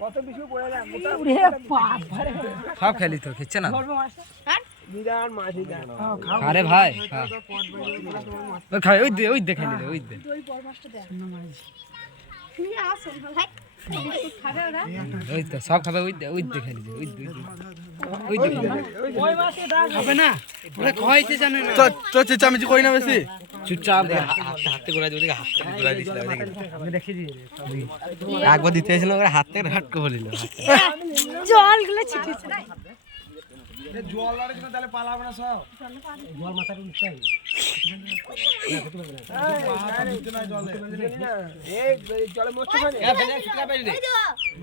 কত কিছু পড়ে যায় সব খেলি তো খেচ্ছে না বিরাট মাছ আরে ভাই ওই খাই ওই দেখে নিলে ওই দে ওই তো সব খাবে ওই দেখে নিলে ওই খাবে না ওরা খাইতে জানে না তো চেঁচামেচি করি না বেশি চুপচাপ হাতে গোড়া দিয়ে হাতে গোড়া দিয়েছিল আমি দেখে দিই একবার দিতে এসেছিল ওরা হাত থেকে হাটকে বলিল জলগুলো ছিটেছে জল আর কিন্তু তাহলে পালাবে না সব জল মাথার উঠছে এই জলে মস্ত পানি এ ফেলে সুতকা ফেলে দে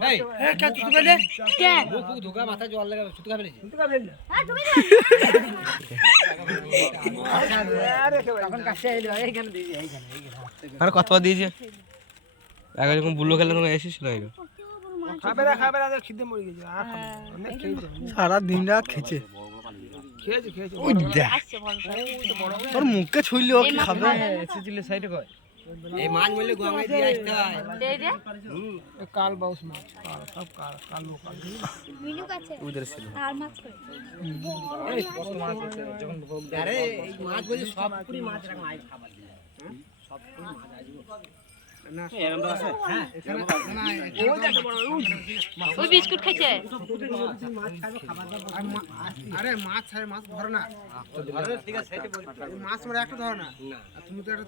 এই এ কে তুই ফেলে কে বুক ধোকা মাথা জল লাগা সুতকা ফেলে সুতকা ফেলে হ্যাঁ তুমি আরে তখন কাছে এলো এইখানে দিই এইখানে আর কতবার দিয়েছে আগে যখন বুল্লো খেলে তখন এসেছিল খাবে না খিদে মরে গেছে আর খাবে অনেক খেয়েছে সারা দিন রাত খেয়েছে খেয়েছে ওই দেখ ওর মুখে ছুইলে ও কি খাবে এসেছিল সাইডে কই এই মাছ বললে গঙ্গায় দিয়ে আসতে হয় এই রে কাল বাউস মাছ সব কাল লোকাল মিনু কাছে উধর ছিল আর মাছ কই এই কত মাছ আছে যখন আরে এই মাছ বলি সব পুরি মাছ রাখ মাছ খাবার সব পুরি মাছ আসবে ওই বিস্কুট খাইছে আরে মাছ ধরে না ঠিক আছে মাছ একটা ধরে না তুমি তো একটা